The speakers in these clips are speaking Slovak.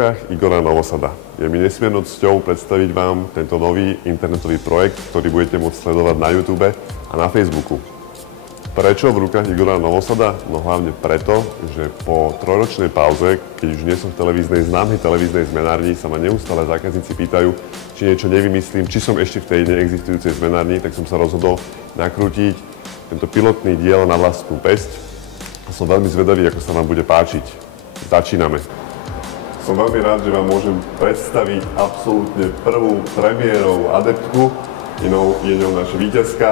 rukách Igora Novosada. Je mi nesmiernou cťou predstaviť vám tento nový internetový projekt, ktorý budete môcť sledovať na YouTube a na Facebooku. Prečo v rukách Igora Novosada? No hlavne preto, že po trojročnej pauze, keď už nie som v známej televíznej zmenárni, sa ma neustále zákazníci pýtajú, či niečo nevymyslím, či som ešte v tej neexistujúcej zmenárni, tak som sa rozhodol nakrútiť tento pilotný diel na vlastnú päsť. A som veľmi zvedavý, ako sa vám bude páčiť. Začíname. Som veľmi rád, že vám môžem predstaviť absolútne prvú premiérovú adeptku. Je ňou naša víťazka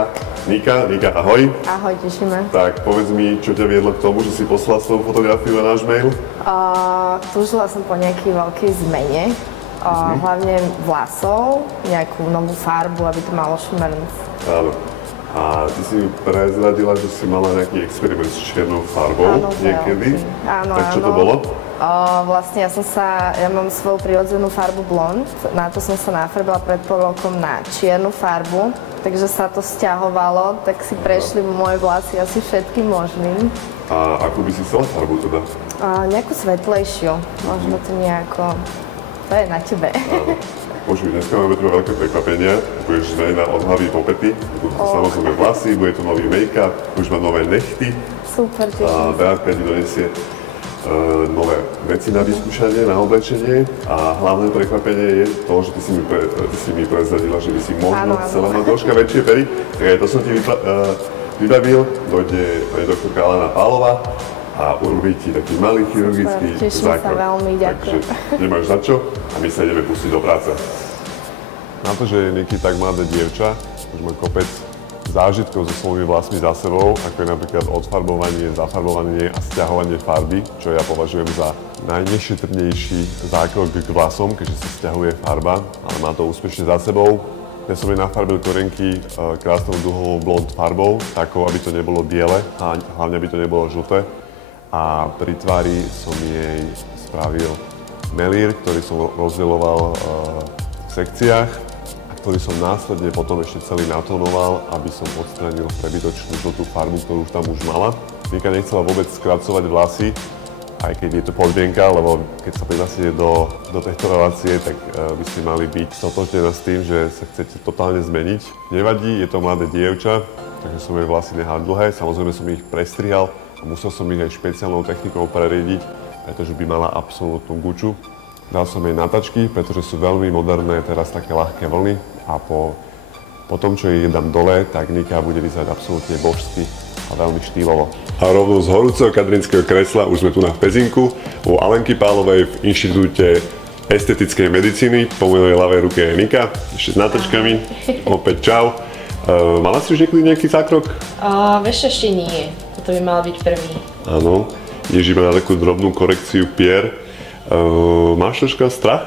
Nika. Nika, ahoj. Ahoj, tešíme. Tak povedz mi, čo ťa viedlo k tomu, že si poslala svoju fotografiu na náš mail? Túžila som po nejakej veľkej zmene. Hlavne vlasov, nejakú novú farbu, aby to malo šmrnc. Áno. A ty si mi prezradila, že si mala nejaký experiment s čiernou farbou niekedy. Áno, tak čo to bolo? Vlastne ja mám svoju prirodzenú farbu blond, na to som sa nafarbila pred pol rokom na čiernu farbu, takže sa to sťahovalo, tak si prešli moje vlasy asi všetkým možným. A akú by si chcela farbu teda? Nejakú svetlejšiu, možno to nejako, to je na tebe. Počuj, dneska máme tu veľké prekvapenia, budeš zmenená od hlavy po pety, budú to samozrejme vlasy, bude to nový make-up, budeš mať nové nechty. Super, teším sa. Beatka ti donesie nové veci na vyskúšanie, na oblečenie a hlavné prekvapenie je to, že ty si mi prezradila, že by si možno chcela mať troška väčšie pery, tak aj to som ti vybavil, dojde pani doktorka Alena Pálová a urobí ti taký malý chirurgický zákrok. Teším sa veľmi, ďakujem. Takže nemáš za čo a my sa ideme pustiť do práce. Na to, že je Niky tak mladé dievča, už má kopec zážitkov so svojimi vlasmi za sebou, ako je napríklad odfarbovanie, zafarbovanie a sťahovanie farby, čo ja považujem za najnešetrnejší zákrok k vlasom, keďže sa sťahuje farba, ale má to úspešne za sebou. Ja som jej nafarbil korenky krásnou duhovou blond farbou, takou, aby to nebolo biele a hlavne, aby to nebolo žlté. A pri tvári som jej spravil melír, ktorý som rozdeľoval v sekciách a ktorý som následne potom ešte celý natónoval, aby som odstránil prebytočnú žltú farbu, ktorú už tam už mala. Nika nechcela vôbec skracovať vlasy, aj keď je to podmienka, lebo keď sa prihlasíte do tejto relácie, tak by ste mali byť stotožnená s tým, že sa chcete totálne zmeniť. Nevadí, je to mladé dievča, takže som jej vlasy nehal dlhé, samozrejme som ich prestrihal a musel som ich aj špeciálnou technikou preriediť, pretože by mala absolútnu guču. Dal som jej natačky, pretože sú veľmi moderné teraz také ľahké vlny a po tom, čo jej dám dole, tak Nika bude vyzerať absolútne božsky a veľmi štýlovo. A rovno z horúceho kadrinského kresla už sme tu na Pezinku u Alenky Pálovej v Inštitúte estetickej medicíny. Po mojej ľavej ruke je Nika, ešte s natačkami. Opäť čau. Mala si už niekedy nejaký zákrok? Vieš, ešte nie. Toto by mal byť prvý. Áno. Ideš iba na takú drobnú korekciu pier. Máš troška strach?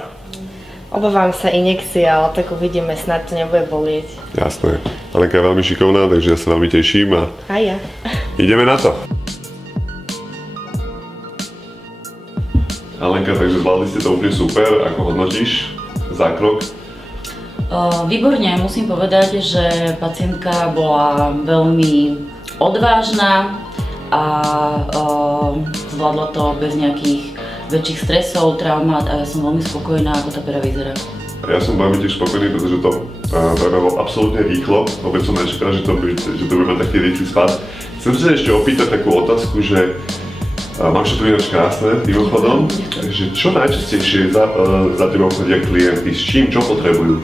Obávam sa injekcie, ale tak uvidíme, snad to nebude bolieť. Jasné. Alenka je veľmi šikovná, takže ja sa veľmi teším a... Aj ja. Ideme na to. Alenka, takže zvládli ste to úplne super. Ako hodnotíš zákrok? Výborne, musím povedať, že pacientka bola veľmi odvážna a zvládla to bez nejakých väčších stresov, traumát a ja som veľmi spokojná, ako tá pera vyzerá. Ja som veľmi tiež spokojný, pretože to pre mňa bolo absolútne rýchlo. Vôbec som nečakal, že to bude mať taký rýchly spad. Chcem sa ešte opýtať takú otázku, že máš to tu ináč krásne, mimochodom, že čo najčastejšie za tebou chodia klienti, s čím, čo potrebujú?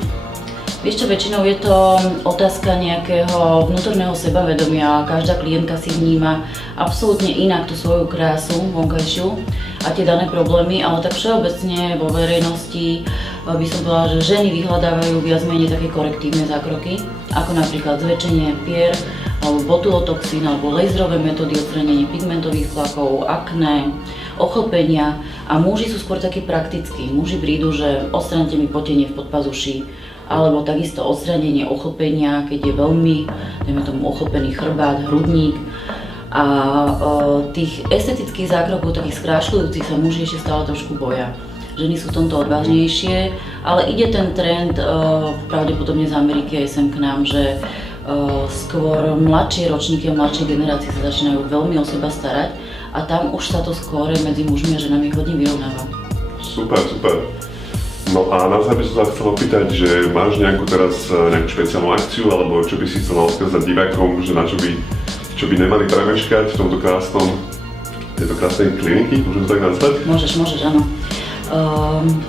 Vieš čo, väčšinou je to otázka nejakého vnútorného sebavedomia. Každá klientka si vníma absolútne inak tú svoju krásu vonkajšiu a tie dané problémy, ale tak všeobecne vo verejnosti by som povedala, že ženy vyhľadávajú viac menej také korektívne zákroky, ako napríklad zväčšenie pier, alebo botulotoxín, alebo laserové metódy odstránenia pigmentových flakov, akné, ochlpenia a muži sú skôr takí praktickí. Muži prídu, že odstránite mi potenie v podpazuši, alebo takisto odstránenie ochlpenia, keď je veľmi, dajme tomu, ochlpený chrbát, hrudník. A tých estetických zákrokov, takých skrášľujúcich sa muži ešte stále trošku boja. Ženy sú v tomto odvážnejšie, ale ide ten trend pravdepodobne z Ameriky aj sem k nám, že skôr mladšie ročníky a mladšie generácie sa začínajú veľmi o seba starať a tam už sa to skôr medzi mužmi a ženami hodne vyrovnáva. Super, super. No a na záver by som sa chcel opýtať, že máš nejakú teraz nejakú špeciálnu akciu, alebo čo by si chcel odkázať divákom, že na čo by nemali premeškať v tomto tejto krásnej kliniky, môžem to tak nazvať? Môžeš, áno.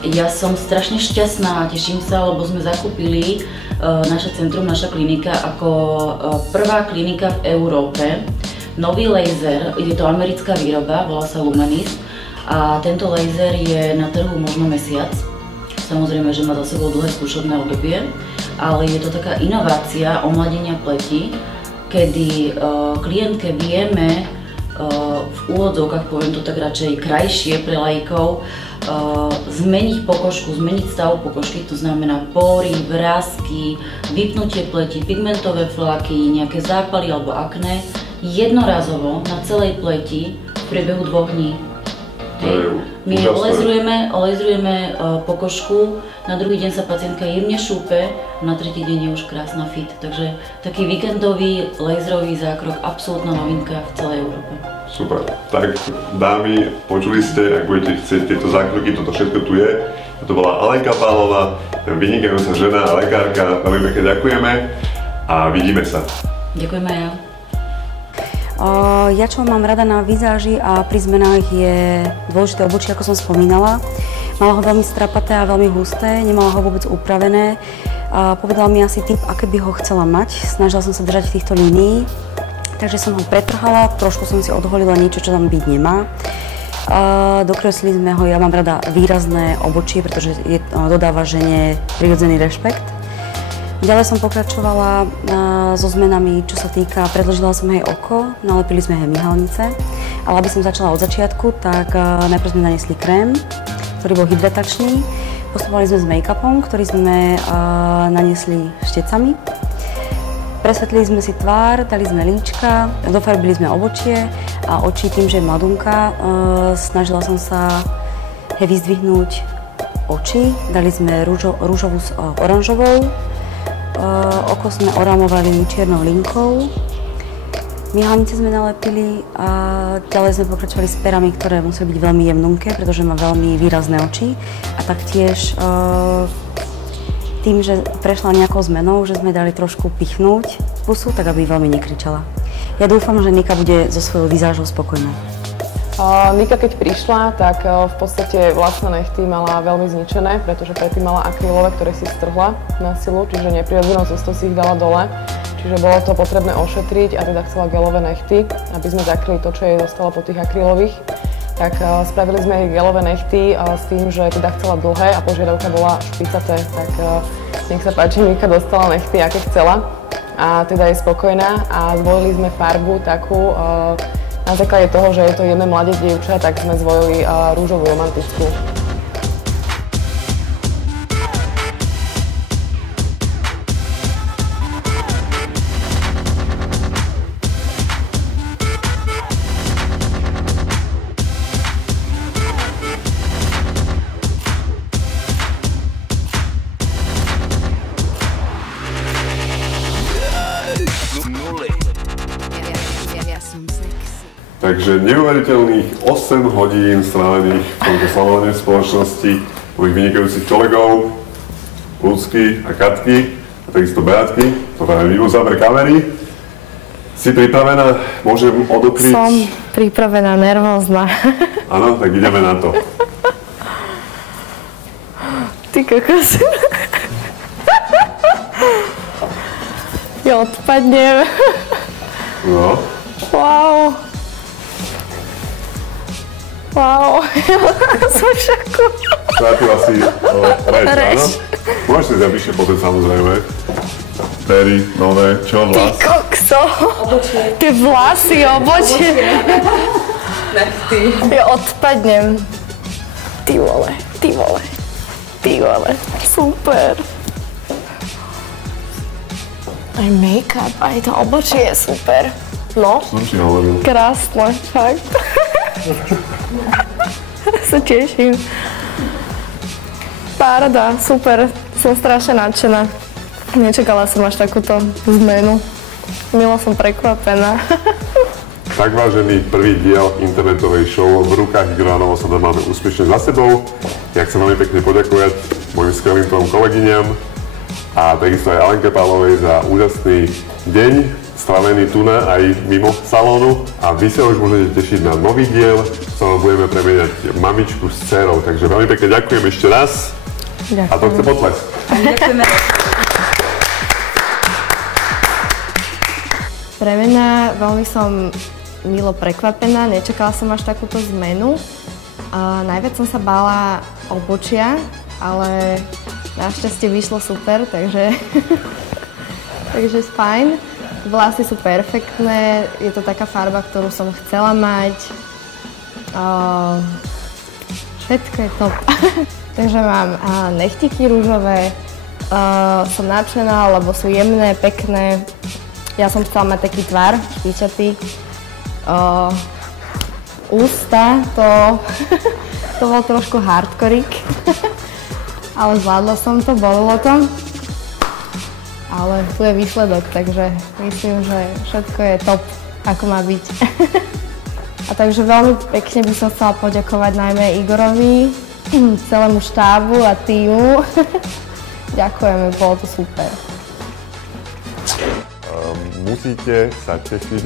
Ja som strašne šťastná a teším sa, lebo sme zakúpili naše centrum, naša klinika ako prvá klinika v Európe. Nový laser, je to americká výroba, volá sa Lumenis a tento laser je na trhu možno mesiac. Samozrejme, že má za sebou dlhé skúšobné obdobie, ale je to taká inovácia omladenia pleti, kedy klientke vieme v úvodzovkách, poviem to tak radšej krajšie pre laikov, zmeniť pokožku, zmeniť stav pokožky, to znamená pory, vrásky, vypnutie pleti, pigmentové flaky, nejaké zápaly alebo akné, jednorazovo na celej pleti v priebehu 2 dní. My olejzrujeme pokožku, na druhý deň sa pacientka jemne šúpe, na tretí deň je už krásna fit. Takže taký víkendový laserový zákrok, absolútna novinka v celej Európe. Super. Tak dámy, počuli ste, ak budete chcieť tieto zákroky, toto všetko tu je. To bola Alenka Pálová, vynikajúca žena a lekárka. Veľmi pekne ďakujeme a vidíme sa. Ďakujeme aj ja. Ja čo mám rada na vizáži a pri zmenách je dôležité obočie, ako som spomínala. Mala ho veľmi strapaté a veľmi husté, nemala ho vôbec upravené. Povedala mi asi typ, aké by ho chcela mať. Snažila som sa držať týchto línií, takže som ho pretrhala, trošku som si odholila niečo, čo tam byť nemá. Dokreslili sme ho, ja mám rada výrazné obočie, pretože dodáva žene prirodzený rešpekt. Ďalej som pokračovala so zmenami, čo sa týka, predĺžila som jej oko, nalepili sme jej myhalnice. Ale aby som začala od začiatku, tak najprv sme naniesli krém, ktorý bol hydratačný. Postupovali sme s make-upom, ktorý sme naniesli štecami. Presvetlili sme si tvár, dali sme líčka, dofarbili sme obočie a oči tým, že je mladunka. Snažila som sa vyzdvihnúť oči, dali sme rúžovú s oranžovou. Oko sme oramovali čiernou linkou, myhalnice sme nalepili a ďalej sme pokračovali s perami, ktoré museli byť veľmi jemnunké, pretože má veľmi výrazné oči a taktiež tým, že prešla nejakou zmenou, že sme dali trošku pichnúť pusu, tak aby veľmi nekričala. Ja dúfam, že Nika bude so svojou vizážou spokojná. Nika keď prišla, tak v podstate vlastné nechty mala veľmi zničené, pretože predtým mala akrylové, ktoré si strhla na silu, čiže neprirodzenou cestou si ich dala dole. Čiže bolo to potrebné ošetriť a teda chcela gelové nechty, aby sme zakryli to, čo jej zostalo po tých akrylových. Tak spravili sme jej gelové nechty s tým, že teda chcela dlhé a požiadavka bola špicaté, tak nech sa páči, Nika dostala nechty, aké chcela a teda je spokojná a zvolili sme farbu takú, na základe toho, že je to jemné mladé dievča, tak sme zvolili rúžovú romantickú. Takže neuveriteľných 8 hodín strávených v tomto salóne spoločnosti mojich vynikajúcich kolegov, Ľudsky a Katky, a takisto Beatky, ktorá je mimo záber kamery. Si pripravená? Môžem odokryť? Som pripravená, nervózna. Áno, tak ideme na to. Ty kokos. Ja odpadnem. No. Wow. Wow, som v šoku. Tá tu asi reč, áno? Môžeš si zapíšť potom samozrejme. Pery, nové, čo vlas? Ty kokso. Obočie. Ty vlasy, obočie. Nechty. Ja odpadnem. Ty vole, ty vole. Ty vole, super. Aj make-up, aj to obočie je super. No. Som ti hovoril. Krásne, fakt. Sa teším. Paráda, super. Som strašne nadšená. Nečakala som až takúto zmenu. Milo som prekvapená. Tak vážený, prvý diel internetovej show v rukách Igora Novosada máme úspešne za sebou. Ja chcem veľmi pekne poďakovať mojim skvelým kolegyňam a takisto aj Alenke Pálovej za úžasný deň, stravený tu na aj mimo salónu. A vy sa už môžete tešiť na nový diel, v ktorom budeme premieňať mamičku s dcerou. Takže veľmi pekne ďakujem ešte raz. Ďakujem. A to chce potles. Ďakujeme. Pre mňa veľmi som milo prekvapená, nečakala som až takúto zmenu. Najviac som sa bála obočia, ale našťastie vyšlo super, takže takže fajn. Vlasy sú perfektné, je to taká farba, ktorú som chcela mať. Všetko je top. Takže mám nechtiky rúžové, som nadšená, lebo sú jemné, pekné. Ja som chcela mať taký tvar, špičatý. Ústa, to bol trošku hardkorik, ale zvládla som to, bolelo to. Ale tu je výsledok, takže myslím, že všetko je top, ako má byť. A takže veľmi pekne by som chcela poďakovať najmä Igorovi, celému štábu a týmu. Ďakujeme, bolo to super. Musíte sa tešiť.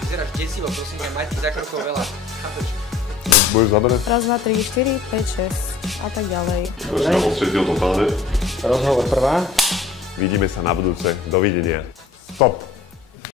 Vyzeráš desivo, prosím ťa, majte za krokov veľa. Chápeš? Budeš zaberať? Raz, 2, 3, 4, 5, 6 a tak ďalej. To sa osvietil totálne. Rozhovor prvá. Vidíme sa na budúce. Dovidenia. Stop.